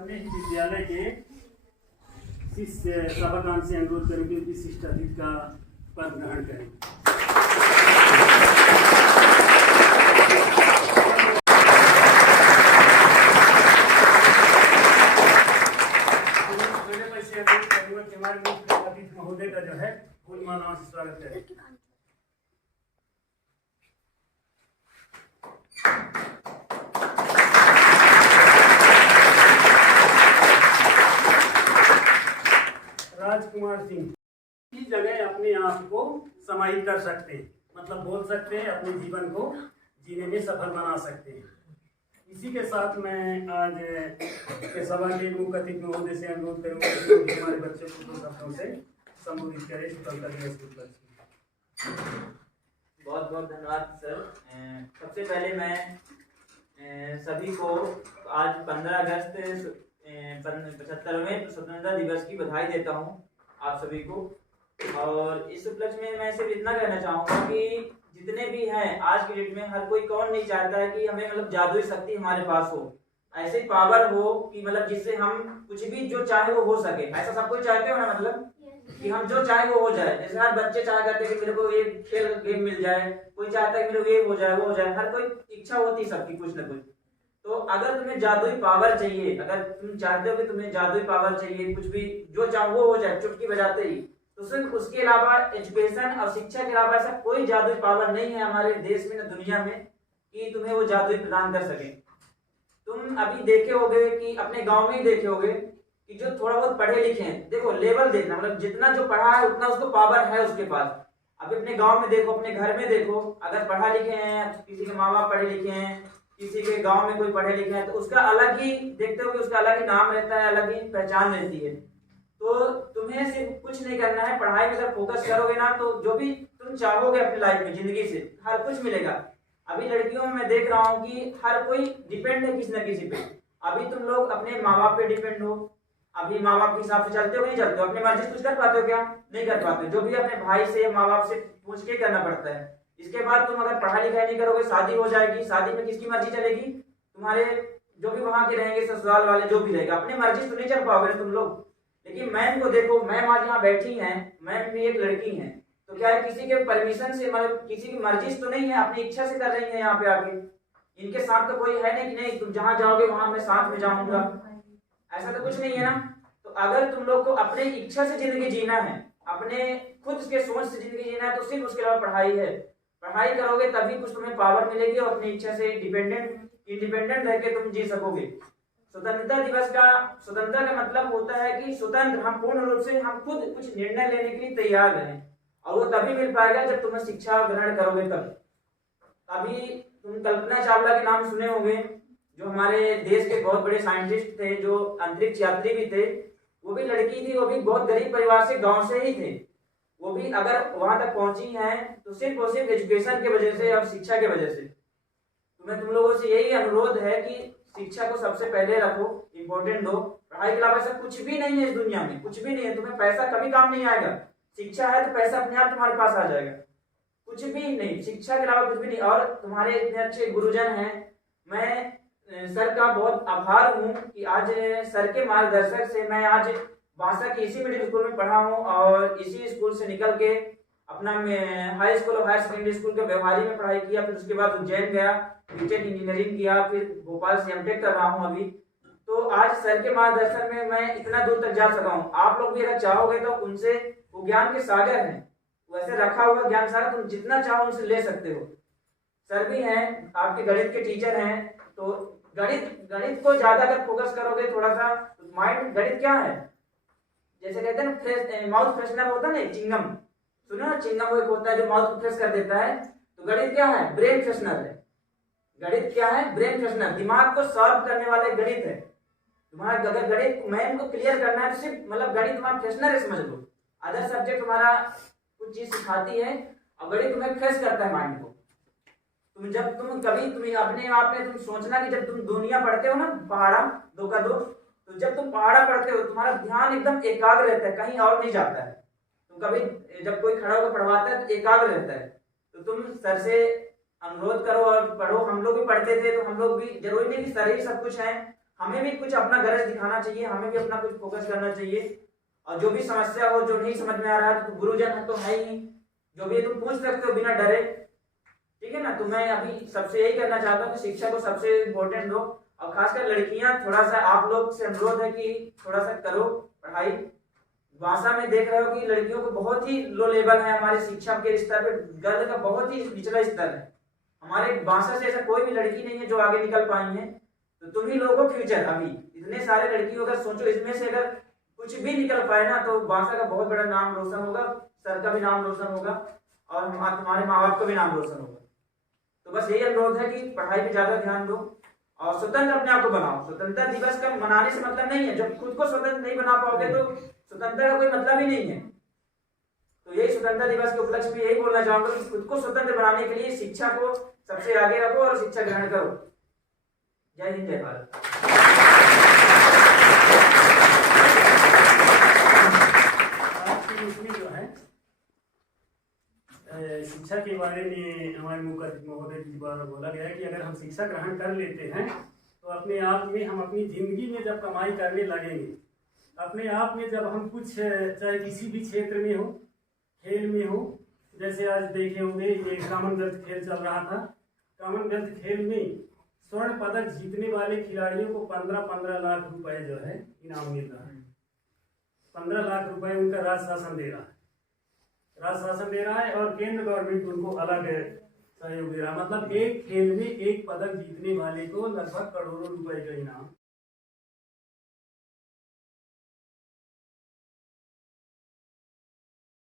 प्राथमिक विद्यालय के शिष्य सभागान से अनुरोध करेंगे कि शिष्ट अतिथि का पद ग्रहण करें। हमारे मुख्य अतिथि महोदय का जो है फूल मालाओं से स्वागत करें। राजकुमार सिंह की जगह अपने आप को समाहित कर सकते हैं, मतलब बोल सकते हैं, अपने जीवन को जीने में सफल बना सकते हैं। इसी के साथ मैं आज के सभा के मुख्य अतिथि महोदय से अनुरोध करूंगा कि हमारे बच्चों को दो शब्दों से संबोधित करें। स्वतंत्रता दिवस के उपलक्ष्य में बहुत बहुत धन्यवाद सर। सबसे पहले मैं सभी को आज 15 अगस्त 75वें स्वतंत्रता दिवस की बधाई देता हूं आप सभी को। और इस उपलक्ष्य में मैं सिर्फ इतना कहना चाहूँगा कि जितने भी हैं आज की डेट में, हर कोई कौन नहीं चाहता है कि हमें मतलब जादुई शक्ति हमारे पास हो, ऐसी पावर हो कि मतलब जिससे हम कुछ भी जो चाहे वो हो सके। ऐसा सब कोई चाहते हो ना, मतलब कि हम जो चाहे वो हो जाए। जैसे हर बच्चे चाह करते हैं कि मेरे को ये खेल गेम मिल जाए, कोई चाहता है कि मेरे को ये हो जाए वो हो जाए, हर कोई इच्छा होती है सबकी कुछ ना कुछ। तो अगर तुम्हें जादुई पावर चाहिए, अगर तुम चाहते हो कि तुम्हें जादुई पावर चाहिए, कुछ भी जो चाहो वो हो जाए चुटकी बजाते ही, तो सिर्फ उसके अलावा एजुकेशन और शिक्षा के अलावा ऐसा कोई जादुई पावर नहीं है हमारे देश में न दुनिया में कि तुम्हें वो जादुई प्रदान कर सके। तुम अभी देखे होगे कि अपने गांव में ही देखे होगे कि जो थोड़ा बहुत पढ़े लिखे हैं, देखो लेवल देखना, मतलब जितना जो पढ़ा है उतना उसको पावर है उसके पास। अभी अपने गांव में देखो, अपने घर में देखो, अगर पढ़ा लिखे हैं, किसी के माँ बाप पढ़े लिखे हैं, किसी के गांव में कोई पढ़े लिखे हैं, तो उसका अलग ही देखते हो कि उसका अलग ही नाम रहता है, अलग ही पहचान रहती है। तो तुम्हें सिर्फ कुछ नहीं करना है, पढ़ाई में अगर फोकस करोगे ना तो जो भी तुम चाहोगे अपनी लाइफ में, जिंदगी से हर कुछ मिलेगा। अभी लड़कियों में मैं देख रहा हूँ कि हर कोई डिपेंड है किसी न किसी पे। अभी तुम लोग अपने माँ बाप पे डिपेंड हो, अभी माँ बाप के हिसाब से चलते हो नहीं चलते हो, अपनी मर्जी से कुछ कर पाते हो क्या? नहीं कर पाते। जो भी अपने भाई से माँ बाप से पूछ के करना पड़ता है। इसके बाद तुम अगर पढ़ाई लिखाई नहीं करोगे, शादी हो जाएगी, शादी में किसकी मर्जी चलेगी? तुम्हारे जो भी वहां के रहेंगे ससुराल वाले, जो भी रहेगा, अपनी मर्जी तो नहीं चल पाओगे तुम लोग। लेकिन मैम को देखो, मैम आज यहाँ बैठी हैं, मैम भी एक लड़की हैं, तो क्या है किसी के परमिशन से, मतलब किसी की मर्जी तो नहीं है, अपनी इच्छा से कर रही है यहाँ पे आके। इनके साथ तो कोई है नहीं कि नहीं तुम जहाँ जाओगे वहां मैं साथ में जाऊंगा, ऐसा तो कुछ नहीं है ना। तो अगर तुम लोग को अपने इच्छा से जिंदगी जीना है, अपने खुद के सोच से जिंदगी जीना है, तो सिर्फ उसके अलावा पढ़ाई है। पढ़ाई करोगे तभी कुछ तुम्हें पावर मिलेगी और अपनी इच्छा से इंडिपेंडेंट रह के तुम जी सकोगे। स्वतंत्रता दिवस का, स्वतंत्रता का मतलब होता है कि स्वतंत्र, हम पूर्ण रूप से हम खुद कुछ निर्णय लेने के लिए तैयार रहें, और वो तभी मिल पाएगा जब तुम्हें शिक्षा ग्रहण करोगे तब। अभी तुम कल्पना चावला के नाम सुने होंगे, जो हमारे देश के बहुत बड़े साइंटिस्ट थे, जो अंतरिक्ष यात्री भी थे। वो भी लड़की थी, वो भी बहुत गरीब परिवार से, गांव से ही थे। वो भी अगर वहां तक पहुंची हैं तो सिर्फ और सिर्फ एजुकेशन की वजह से और शिक्षा की वजह से। तुम्हें तुम लोगों से यही अनुरोध है कि शिक्षा को सबसे पहले रखो, इंपॉर्टेंट दो। पढ़ाई के अलावा ऐसा कुछ भी नहीं है इस दुनिया में, कुछ भी नहीं है। तुम्हें पैसा कभी काम नहीं आएगा, शिक्षा है तो पैसा अपने आप तुम्हारे पास आ जाएगा। कुछ भी नहीं, शिक्षा के अलावा कुछ भी नहीं। और तुम्हारे इतने अच्छे गुरुजन हैं, मैं सर का बहुत आभार हूँ कि आज सर के मार्गदर्शक से मैं आज बांसा के इसी मिडिल स्कूल में पढ़ा हूँ, और इसी स्कूल से निकल के अपना हाई स्कूल और हायर सेकेंडरी स्कूल के व्यवहारी में पढ़ाई किया। फिर उसके बाद उज्जैन गया, बीटेक इंजीनियरिंग किया, फिर भोपाल से एमटेक कर रहा हूँ अभी। तो आज सर के मार्गदर्शन में मैं इतना दूर तक जा सका हूँ। आप लोग भी अगर चाहोगे तो उनसे, वो ज्ञान के सागर हैं, वैसे रखा हुआ ज्ञान सागर, तुम जितना चाहो उनसे ले सकते हो। सर भी हैं, आपके गणित के टीचर हैं, तो गणित को ज्यादा अगर फोकस करोगे थोड़ा सा माइंड, गणित क्या है, जैसे कहते हैं ना माउथ फ्रेशनर होता है ना, चिंगम सुनो ना, चिंगम एक होता है जो माउथ को फ्रेश कर देता है। तो गणित क्या है? ब्रेन फ्रेशनर है। गणित क्या है? ब्रेन फ्रेशनर, दिमाग को शार्प करने वाला गणित है। तुम्हारा अगर गणित मैम को क्लियर करना है तो सिर्फ मतलब गणित तुम्हारा फ्रेशनर है, समझ लो। अदर सब्जेक्ट तुम्हारा कुछ चीज सिखाती है, और गणित तुम्हें फ्रेश करता है माइंड को। तुम अपने आप में तुम सोचना कि जब तुम दुनिया पढ़ते हो ना, पहाड़ा 2 का 2, तो जब तुम पहाड़ा पढ़ते हो तुम्हारा ध्यान एकदम एकाग्र रहता है, कहीं और नहीं जाता है। तुम कभी जब कोई खड़ा होकर पढ़वाता है तो एकाग्र रहता है। तो तुम सर से अनुरोध करो और पढ़ो। हम लोग भी पढ़ते थे, तो हम लोग भी, जरूरी नहीं कि सर ही सब कुछ है, हमें भी कुछ अपना गरज दिखाना चाहिए, हमें भी अपना कुछ फोकस करना चाहिए। और जो भी समस्या हो, जो नहीं समझ में आ रहा है, तो गुरुजन है तो है ही, जो भी तुम पूछ सकते हो बिना डरे, ठीक है ना। तो मैं अभी सबसे यही करना चाहता हूँ कि शिक्षा को सबसे इम्पोर्टेंट दो, और खासकर लड़कियां, थोड़ा सा आप लोग से अनुरोध है कि थोड़ा सा करो पढ़ाई। भाषा में देख रहे हो कि लड़कियों को बहुत ही लो लेवल है, हमारे शिक्षा के स्तर पे गर्ल का बहुत ही निचला स्तर है। हमारे भाषा से ऐसा कोई भी लड़की नहीं है जो आगे निकल पाई है। तो तुम ही लोगों को फ्यूचर, अभी इतने सारे लड़कियों का सोचो, इसमें से अगर कुछ भी निकल पाए ना तो भाषा का बहुत बड़ा नाम रोशन होगा, सर का भी नाम रोशन होगा, और तुम्हारे माँ बाप का भी नाम रोशन होगा। तो बस यही अनुरोध है कि पढ़ाई पे ज्यादा ध्यान दो और स्वतंत्र अपने आप को बनाओ। स्वतंत्रता दिवस का मनाने से मतलब नहीं है, जब खुद को स्वतंत्र नहीं बना पाओगे तो स्वतंत्रता का कोई मतलब ही नहीं है। तो यही स्वतंत्रता दिवस के उपलक्ष्य में यही बोलना चाहूंगा कि खुद को स्वतंत्र बनाने के लिए शिक्षा को सबसे आगे रखो और शिक्षा ग्रहण करो। जय हिंद, जय भारत। इसमें जो है शिक्षा के बारे में हमारे महोदय जी द्वारा बोला गया है कि अगर हम शिक्षा ग्रहण कर लेते हैं तो अपने आप में हम अपनी जिंदगी में जब कमाई करने लगेंगे, अपने आप में जब हम कुछ चाहे किसी भी क्षेत्र में हो, खेल में हो, जैसे आज देखे होंगे ये कॉमनवेल्थ खेल चल रहा था। कॉमनवेल्थ खेल में स्वर्ण पदक जीतने वाले खिलाड़ियों को 15-15 लाख रुपए जो है इनाम मिल रहा है। 15 लाख रुपए उनका राज्य शासन दे रहा है, राज्य शासन दे रहा है, और केंद्र गवर्नमेंट उनको अलग सहयोग दे रहा है। मतलब एक खेल में एक पदक जीतने वाले को लगभग करोड़ों रुपए का इनाम